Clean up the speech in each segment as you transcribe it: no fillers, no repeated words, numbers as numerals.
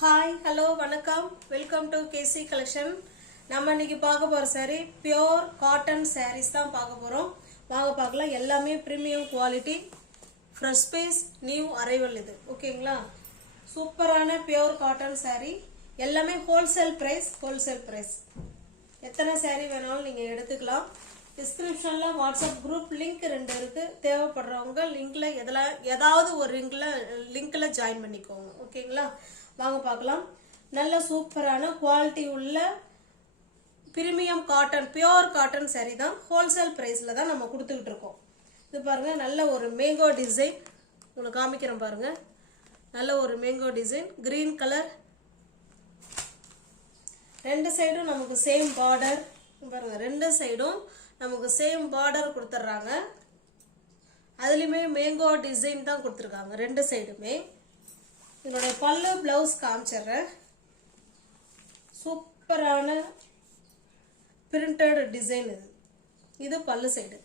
Hi hello வணக்கம் welcome to KC collection. நம்ம இன்னைக்கு பார்க்க போகிற சாரீ பியோர் காட்டன் சாரீஸ் தான் பார்க்க போகிறோம். வாங்க பார்க்கலாம். எல்லாமே premium quality, fresh piece, new arrival. இது ஓகேங்களா? சூப்பரான பியோர் காட்டன் சாரீ. எல்லாமே ஹோல்சேல் ப்ரைஸ். எத்தனை சாரீ வேணாலும் நீங்கள் எடுத்துக்கலாம். டிஸ்கிரிப்ஷனில் வாட்ஸ்அப் குரூப் லிங்க் 2 இருக்கு. தேவைப்படுறவங்க ஏதாவது ஒரு லிங்க்ல ஜாயின் பண்ணிக்கோங்க. ஓகேங்களா? வாங்க பார்க்கலாம். நல்ல சூப்பரான குவாலிட்டி உள்ள premium cotton, pure cotton sari தான். ஹோல்சேல் பிரைஸ்ல தான் நம்ம கொடுத்துக்கிட்டு இருக்கோம். இது பாருங்க, நல்ல ஒரு மேங்கோ டிசைன் உங்களுக்கு காமிக்கிறேன் பாருங்க. நல்ல ஒரு மேங்கோ டிசைன், கிரீன் கலர். 2 சைடும் நமக்கு சேம் பார்டர் பாருங்க. 2 சைடும் நமக்கு சேம் பார்டர் கொடுத்துட்றாங்க. அதுலயுமே மேங்கோ டிசைன் தான் கொடுத்துருக்காங்க 2 சைடுமே. இதனுடைய பல்லு பிளவுஸ் காமிச்சிடுறேன். சூப்பரான பிரிண்டட் டிசைன். இது பல்லு சைடு.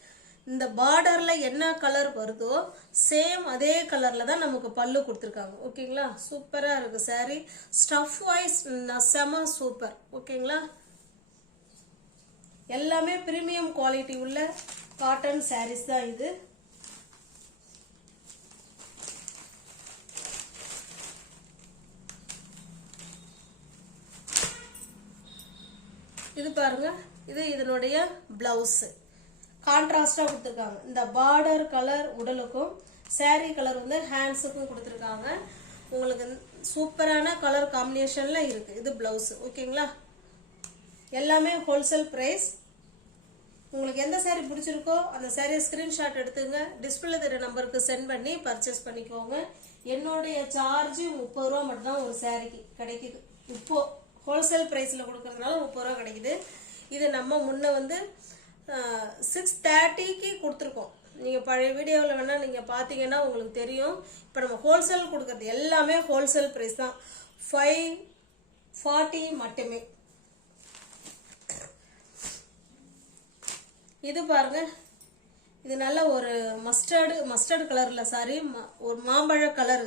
இந்த பார்டர்ல என்ன கலர் வருதோ சேம் அதே கலர்ல தான் நமக்கு பல்லு கொடுத்துருக்காங்க. ஓகேங்களா? சூப்பரா இருக்கு சாரி. ஸ்டஃப் வைஸ் செம சூப்பர். ஓகேங்களா? எல்லாமே பிரீமியம் குவாலிட்டி உள்ள காட்டன் சாரீஸ் தான் இது. இது பாருங்க, இது இதனுடைய பிளவுஸ் கான்ட்ராஸ்டா கொடுத்துருக்காங்க. இந்த பார்டர் கலர் உடலுக்கும் சாரி கலர் வந்து ஹேண்ட்ஸுக்கும் கொடுத்துருக்காங்க. உங்களுக்கு சூப்பரான கலர் காம்பினேஷன்ல இருக்கு. இது பிளவுஸ். ஓகேங்களா? எல்லாமே ஹோல்சேல் பிரைஸ். உங்களுக்கு எந்த சாரி பிடிச்சிருக்கோ அந்த சாரியை ஸ்கிரீன்ஷாட் எடுத்துங்க. டிஸ்பிளே தெரிய நம்பருக்கு சென்ட் பண்ணி பர்ச்சேஸ் பண்ணிக்கோங்க. என்னுடைய சார்ஜ் 30 ரூபா மட்டும் தான் ஒரு சாரிக்கு கிடைக்குது. இப்போ ஹோல்சேல் பிரைஸ்ல கொடுக்கறதுனால 30 ரூபா கிடைக்குது. இது நம்ம முன்ன வந்து 630க்கு கொடுத்துருக்கோம். நீங்க பழைய வீடியோவில் வேணா நீங்க பாத்தீங்கன்னா உங்களுக்கு தெரியும். இப்போ நம்ம ஹோல்சேல் கொடுக்கறது எல்லாமே ஹோல்சேல் பிரைஸ் தான். 540 மட்டுமே. இது பாருங்க, இது நல்ல ஒரு மஸ்டர்டு கலர்ல சாரி, ஒரு மாம்பழ கலர்.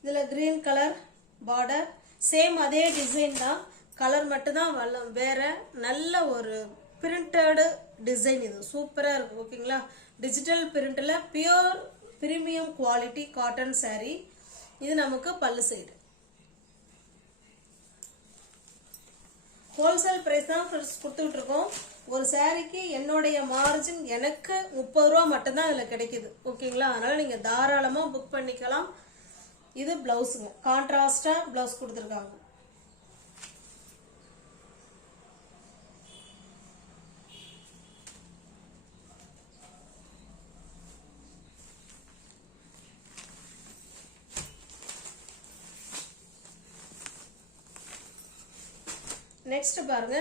இதுல கிரீன் கலர் பார்டர், சேம் அதே டிசைன் தான், கலர் மட்டும் தான் வேற. நல்ல ஒரு பிரிண்டட் டிசைன். இது சூப்பரா இருக்கு. ஓகேங்களா? டிஜிட்டல் பிரிண்ட்ல pure premium quality cotton sari. இது நமக்கு பல்லு சைடு. ஹோல்சேல் பிரைஸ் தான் கொடுத்துட்டு இருக்கோம். ஒரு சாரிக்கு என்னுடைய மார்ஜின் எனக்கு 30 ரூபா மட்டும்தான் இதுல கிடைக்குது. ஓகேங்களா? அதனால நீங்க தாராளமா புக் பண்ணிக்கலாம். இது பிளவுஸுங்க, கான்ட்ராஸ்டா பிளவுஸ் கொடுத்துருக்காங்க. நெக்ஸ்ட் பாருங்க,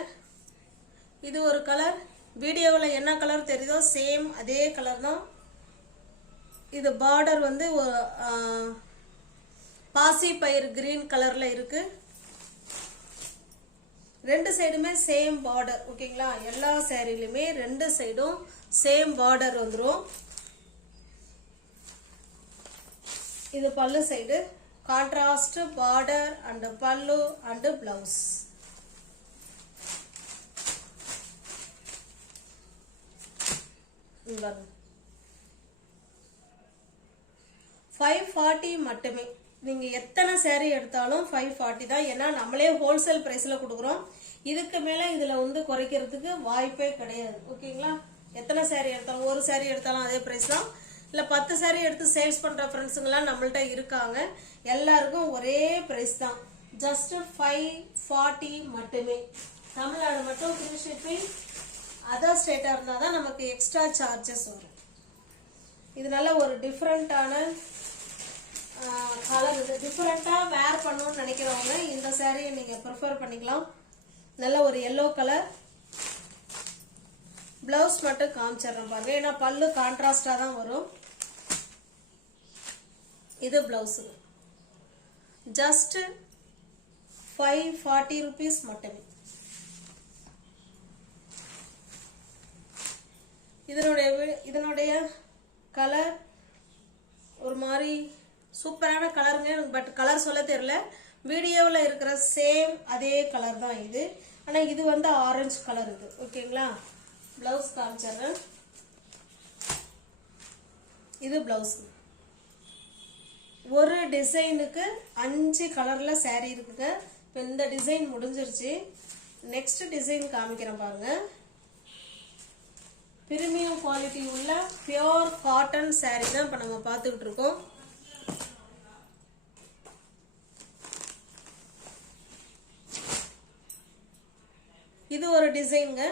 இது ஒரு கலர். வீடியோவில் என்ன கலர் தெரியுதோ சேம் அதே கலர் தான். இது பார்டர் வந்து பாசி பயிர் கிரீன் கலர்ல இருக்கு. 2 சைடுமே சேம் பார்டர். ஓகேங்களா? எல்லா சாரிலுமே 2 சைடும் சேம் பார்டர் வந்துரும். இது பல்லு சைடு. கான்ட்ராஸ்ட் பார்டர் அண்ட் பல்லு அண்ட் பிளவுஸ். $540 மட்டுமே. நீங்க எத்தனை சாரி எடுத்தாலும் 540 தான். ஏன்னா நம்மளே ஹோல்சேல் பிரைஸ்ல கொடுக்குறோம். இதுக்கு மேல இதுல வந்து குறைக்கிறதுக்கு வாய்ப்பே கிடையாது. ஓகேங்களா? எத்தனை சாரி எடுத்தாலும், ஒரு சாரி எடுத்தாலும் அதே பிரைஸ் தான். இல்ல 10 சாரி எடுத்து சேல்ஸ் பண்ற ஃப்ரெண்ட்ஸுங்கெல்லாம் நம்மள்ட்ட இருக்காங்க. எல்லாருக்கும் ஒரே பிரைஸ் தான். ஜஸ்ட் 540 மட்டுமே. தமிழ்நாடு மட்டும் ஃப்ரீ ஷிப்பிங். அதர் ஸ்டேட்டா இருந்தா தான் நமக்கு எக்ஸ்ட்ரா சார்ஜஸ் வரும். இது நல்ல ஒரு டிஃப்ரெண்டான கலர். இது டிஃப்ரெண்டா வேர் பண்ணணும்னு நினைக்கிறவங்க இந்த சாரியை நீங்க ப்ரிஃபர் பண்ணிக்கலாம். நல்ல ஒரு எல்லோ கலர். பிளவுஸ் மட்டும் காமிச்சிடுறேன் பாருங்க, ஏன்னா பல்லு கான்ட்ராஸ்டா தான் வரும். இது பிளவுஸ். ஜஸ்ட் 540 rupees மட்டுமே. இதனுடைய கலர் ஒரு மாதிரி சூப்பரான கலருங்க. பட் கலர் சொல்ல தெரியல. வீடியோவில் இருக்கிற சேம் அதே கலர் தான் இது. ஆனால் இது வந்து ஆரஞ்சு கலர் இது. ஓகேங்களா? ப்ளவுஸ் காமிச்சிடுறேன். இது ப்ளவுஸ். ஒரு டிசைனுக்கு 5 கலரில் saree இருக்குங்க. இப்போ இந்த டிசைன் முடிஞ்சிருச்சு. நெக்ஸ்ட் டிசைன் காமிக்கிறேன் பாருங்க. பிரீமியம் குவாலிட்டி உள்ள பியோர் காட்டன் saree தான் இப்போ நம்ம பார்த்துக்கிட்டு இருக்கோம். இது ஒரு டிசைனுங்க.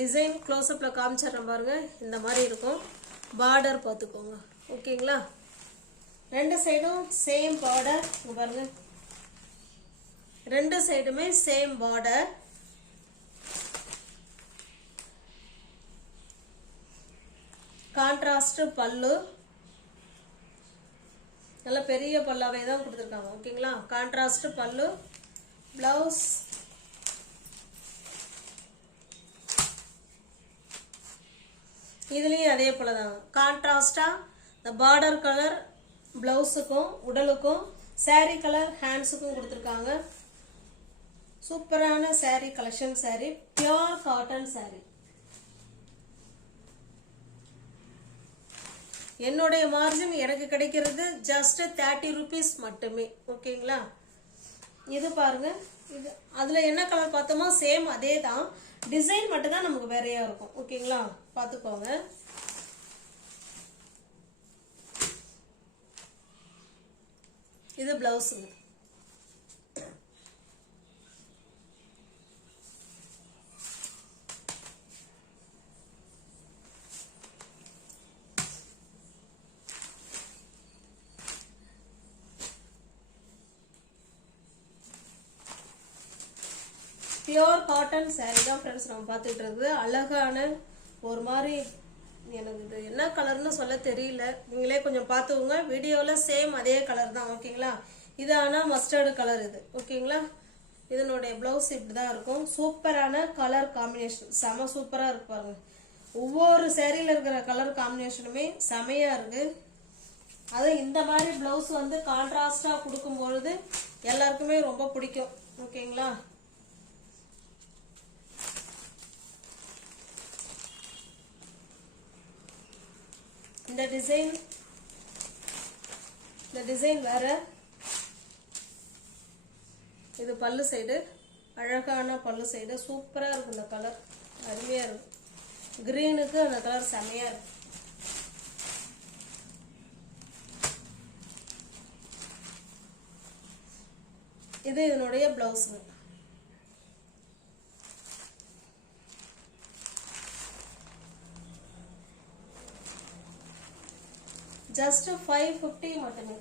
டிசைன் க்ளோஸ்அப்பில் காமிச்சிடுறேன் பாருங்க. இந்த மாதிரி இருக்கும். பார்டர் பார்த்துக்கோங்க. ஓகேங்களா? ரெண்டு சைடும் சேம் பார்டர். பாருங்க, ரெண்டு சைடுமே சேம் பார்டர். கான்ட்ராஸ்ட் பல்லு, நல்ல பெரிய பல்லாவே தான் கொடுத்துருக்காங்க. ஓகேங்களா? கான்ட்ராஸ்ட் பல்லு. பிளவுஸ் இதுலயும் அதே போலதாங்க. கான்ட்ராஸ்டா இந்த பார்டர் கலர் பிளவுஸுக்கும் உடலுக்கும், saree கலர் ஹேண்ட்ஸுக்கும் கொடுத்துருக்காங்க. சூப்பரான saree collection. saree pure cotton saree. என்னுடைய மார்ஜின் எனக்கு கிடைக்கிறது ஜஸ்ட் 30 rupees மட்டுமே. ஓகேங்களா? இது பாருங்க. இது அதுல என்ன கலர் பார்த்தோமோ சேம் அதே தான். டிசைன் மட்டும் தான் நமக்கு வேறையா இருக்கும். ஓகேங்களா? பார்த்துக்கோங்க. இது பிளவுஸுங்க. பியோர் காட்டன் saree தான் ஃப்ரெண்ட்ஸ் நம்ம பார்த்துட்டு இருக்குது. அழகான ஒரு மாதிரி, எனக்கு இது என்ன கலர்னு சொல்ல தெரியல, நீங்களே கொஞ்சம் பார்த்துக்கோங்க. வீடியோவில் சேம் அதே கலர் தான். ஓகேங்களா? இது ஆனால் மஸ்டர்டு கலர் இது. ஓகேங்களா? இதனுடைய ப்ளவுஸ் இப்படி தான் இருக்கும். சூப்பரான கலர் காம்பினேஷன், செம சூப்பராக இருக்கு பாருங்க. ஒவ்வொரு சேரீல இருக்கிற கலர் காம்பினேஷனுமே செமையா இருக்கு. அதுவும் இந்த மாதிரி ப்ளவுஸ் வந்து கான்ட்ராஸ்டாக கொடுக்கும்பொழுது எல்லாருக்குமே ரொம்ப பிடிக்கும். ஓகேங்களா? இந்த டிசைன் வேற. இது பல்லு சைடு, அழகான பல்லு சைடு. சூப்பரா இருக்கு. இந்த கலர் அருமையா இருக்கு. கிரீனுக்கு அந்த கலர் செமையா இருக்கு. இது இதனுடைய பிளவுஸ். ஜஸ்ட் 550 மட்டுமே.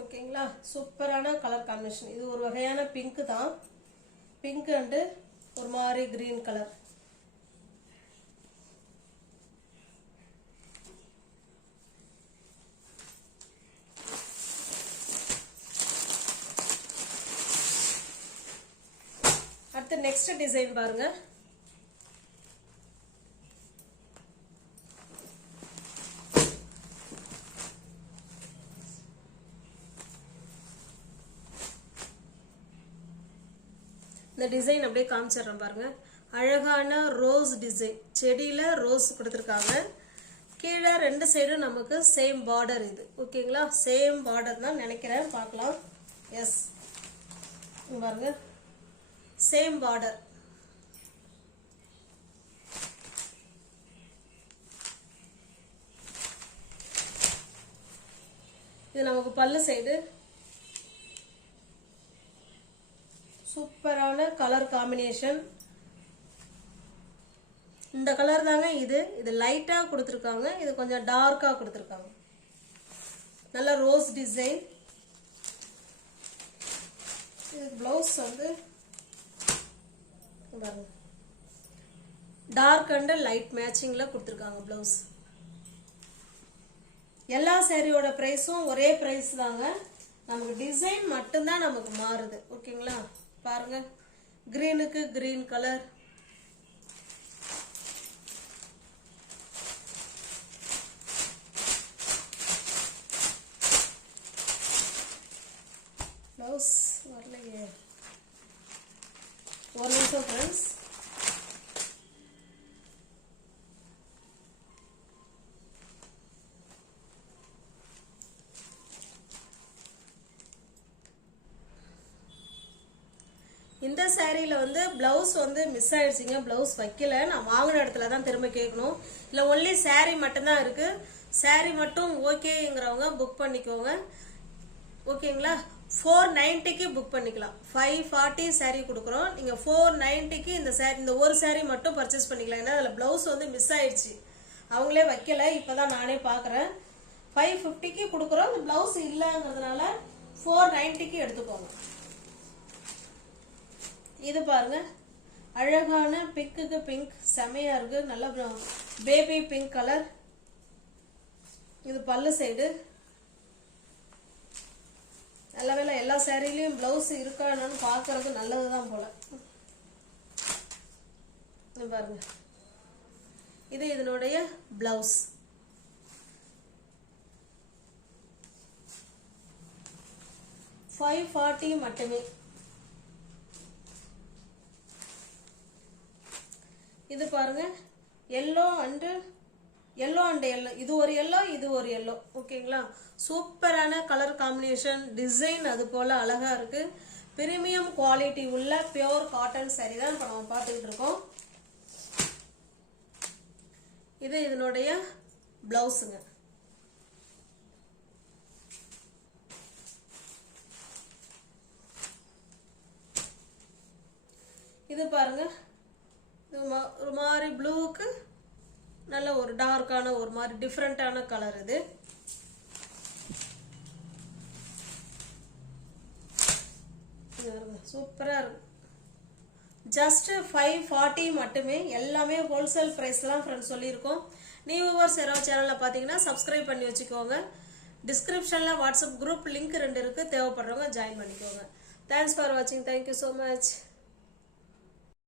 ஓகேங்களா? சூப்பரான கலர் காம்பினேஷன். இது ஒரு வகையான பிங்க் தான். பிங்க் அண்ட் ஒரு மாதிரி கிரீன் கலர். அடுத்து நெக்ஸ்ட் டிசைன் பாருங்க. இந்த டிசைன் அப்படியே காமிச்சிடுறேன் பாருங்க. அழகான ரோஸ் டிசைன், செடியில ரோஸ் கொடுத்துருக்காங்க. கீழே ரெண்டு சைடும் நமக்கு சேம் பார்டர். இது ஓகேங்களா? சேம் பார்டர் தான் நினைக்கிறேன். பார்க்கலாம். எஸ், பாருங்க, சேம் பார்டர். இது நமக்கு பல்லு சைடு. சூப்பரான கலர் காம்பினேஷன். இந்த கலர் தாங்க இது. இது லைட்டா கொடுத்துருக்காங்க, இது கொஞ்சம் டார்க்கா கொடுத்துருக்காங்க. நல்ல ரோஸ் டிசைன். இது பிளவுஸ் வந்து டார்க் அண்ட் லைட் மேட்சிங்ல கொடுத்துருக்காங்க பிளவுஸ். எல்லா சாரியோட பிரைஸும் ஒரே பிரைஸ் தாங்க. நமக்கு டிசைன் மட்டும்தான் நமக்கு மாறுது. ஓகேங்களா? பாருங்க, கிரீனுக்கு கிரீன் கலர், ப்ளவுஸ் வரலையே, ஒரு நிமிஷம் ஃப்ரெண்ட்ஸ். இந்த சாரியில் வந்து ப்ளவுஸ் வந்து மிஸ் ஆயிடுச்சிங்க, ப்ளவுஸ் வைக்கல. நான் வாங்கின இடத்துல தான் திரும்ப கேட்கணும். இல்லை ஒன்லி சாரீ மட்டும்தான் இருக்குது. சாரீ மட்டும் ஓகேங்கிறவங்க புக் பண்ணிக்கோங்க. ஓகேங்களா? 490க்கு புக் பண்ணிக்கலாம். 540 சாரீ கொடுக்குறோம். நீங்கள் 490க்கு இந்த ஒரு சாரீ மட்டும் பர்ச்சேஸ் பண்ணிக்கலாம். ஏன்னா அதில் ப்ளவுஸ் வந்து மிஸ் ஆயிடுச்சு, அவங்களே வைக்கல. இப்போ தான் நானே பார்க்குறேன். 550க்கு கொடுக்குறோம். இந்த ப்ளவுஸ் இல்லைங்கிறதுனால 490க்கு எடுத்துக்கோங்க. இது பாருங்க, அழகான பிங்க்குக்கு பிங்க் செமையா இருக்கு. நல்ல பேபி பிங்க் கலர். இது பல்லு சைடு. நல்ல வேலை எல்லா சாரிலையும் பிளவுஸ் இருக்கான்னு பாக்குறது நல்லதுதான் போல. பாருங்க, இது இதனுடைய பிளவுஸ். $540 மட்டுமே. இது பாருங்க, எல்லோ அண்ட் எல்லோ, இது ஒரு எல்லோ, இது ஒரு எல்லோ. ஓகேங்களா? சூப்பரான கலர் காம்பினேஷன், டிசைன் அது போல அழகா இருக்கு. பிரீமியம் குவாலிட்டி உள்ள பியோர் காட்டன் சாரி தான் இப்போ நம்ம பார்த்துக்கிட்டு இருக்கோம். இது இதனுடைய பிளவுஸுங்க. இது பாருங்க, ஒரு மாதிரி ப்ளூக்கு நல்ல ஒரு டார்க்கான ஒரு மாதிரி டிஃப்ரெண்டான கலர். இது சூப்பரா இருக்கு. ஜஸ்ட் 540 மட்டுமே. எல்லாமே ஹோல்சேல் பிரைஸ் தான் ஃப்ரெண்ட்ஸ் சொல்லியிருக்கோம். நியூ வியூவர்ஸ் யாராவது சேனலில் பார்த்தீங்கன்னா சப்ஸ்கிரைப் பண்ணி வச்சுக்கோங்க. டிஸ்கிரிப்ஷனில் வாட்ஸ்அப் குரூப் லிங்க் 2 இருக்கு, தேவைப்படுறவங்க ஜாயின் பண்ணிக்கோங்க. தேங்க்ஸ் ஃபார் வாட்சிங். Thank you so much.